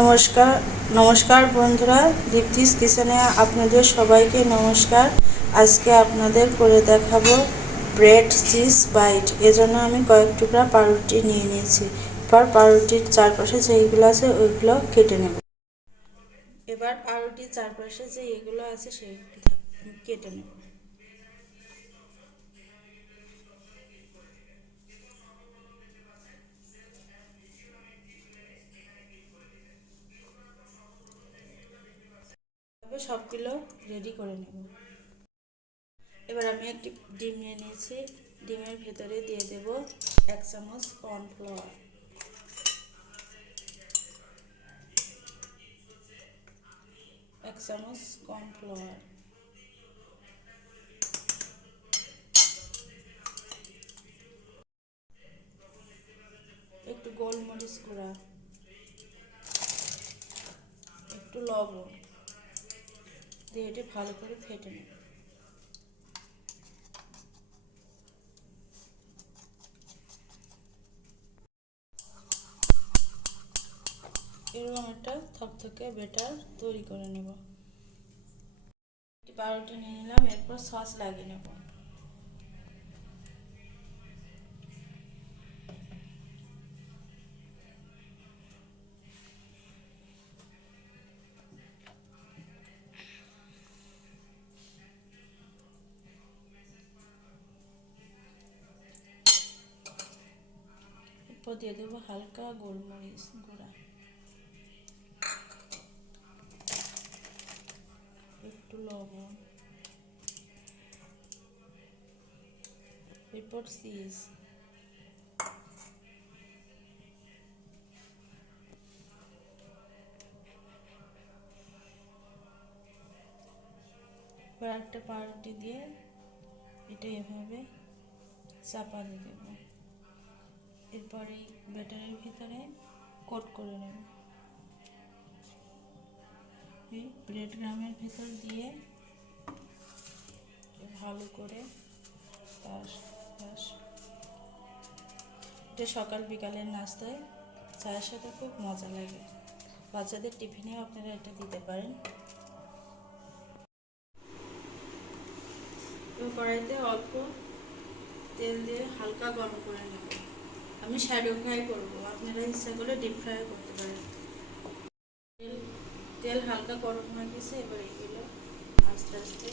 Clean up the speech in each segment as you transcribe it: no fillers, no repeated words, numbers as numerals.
নমস্কার নমস্কার বন্ধুরা, দীপ্তিস কিচেনে আপনাদের সবাইকে নমস্কার। আজকে আপনাদের করে দেখাবো ব্রেড চিজ বাইট। এজন্য আমি কয়েক টুকরা পাউরুটি নিয়ে নিয়েছি। এবার পাউরুটির চারপাশে যেইগুলো আছে ওইগুলো কেটে নেব। এবার পাউরুটির চারপাশে যে এগুলো আছে সেইগুলো কেটে নেব। সবগুলো রেডি করে নেব। এবার আমি একটি ডিম নিয়ে নিয়েছি। ডিমের ভেতরে দিয়ে দেব 1 চামচ কর্নফ্লাওয়ার, 1 চামচ কর্নফ্লাওয়ার, একটু গোলমরিচ গুঁড়া, একটু লবণ দিয়ে এটি ভালো করে ফেটে নেব। এরকম একটা থকথকে ব্যাটার তৈরি করে নেব। পাউরুটি নিয়ে নিলাম, এরপর সস লাগিয়ে নেব। এরপর দিয়ে দেবো হালকা গোলমরিচ গুঁড়া, একটু লবণ, এরপর চিজ, এবার একটা পাউরুটি দিয়ে এটা এভাবে চাপা দিয়ে দেবো। এরপর এই ব্যাটারের ভিতরে কোট করে নেব। এই ব্রেড গ্রামের ভিতর দিয়ে ভালো করে এটা সকাল বিকালের নাস্তায় চায়ের সাথে খুব মজা লাগে। বাচ্চাদের টিফিনেও আপনারা এটা দিতে পারেন। কড়াইতে অল্প তেল দিয়ে হালকা গরম করে নেব। আমি শ্যাডো ফ্রাই করবো, আপনারা ইচ্ছা করলে ডিপ ফ্রাই করতে পারেন। তেল হালকা গরম হয়ে গেছে, এবার এগুলো আস্তে আস্তে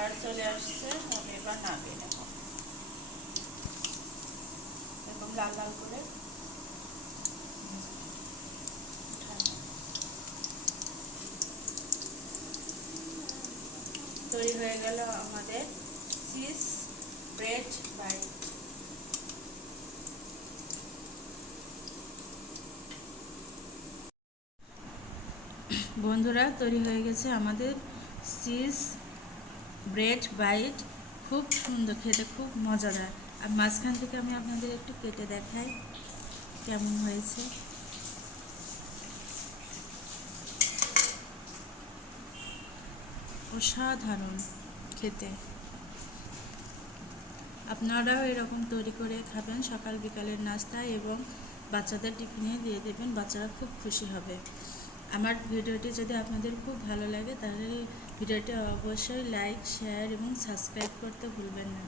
কালার চলে আসছে, আমি এবার নামিয়ে নেব এরকম লাল লাল করে। তৈরি হয়ে গেল আমাদের চিজ ব্রেড বাইট। বন্ধুরা, তৈরি হয়ে গেছে আমাদের চিজ ব্রেড বাইট। খুব সুন্দর খেতে, খুব মজাদার। আর মাঝখান থেকে আমি আপনাদের একটু কেটে দেখাই কেমন হয়েছে। অসাধারণ খেতে। আপনারাও এরকম তৈরি করে খাবেন সকাল বিকালের নাস্তা, এবং বাচ্চাদের টিফিনে দিয়ে দেবেন, বাচ্চারা খুব খুশি হবে। আমার ভিডিওটি যদি আপনাদের খুব ভালো লাগে তাহলে ভিডিওটি অবশ্যই লাইক, শেয়ার এবং সাবস্ক্রাইব করতে ভুলবেন না।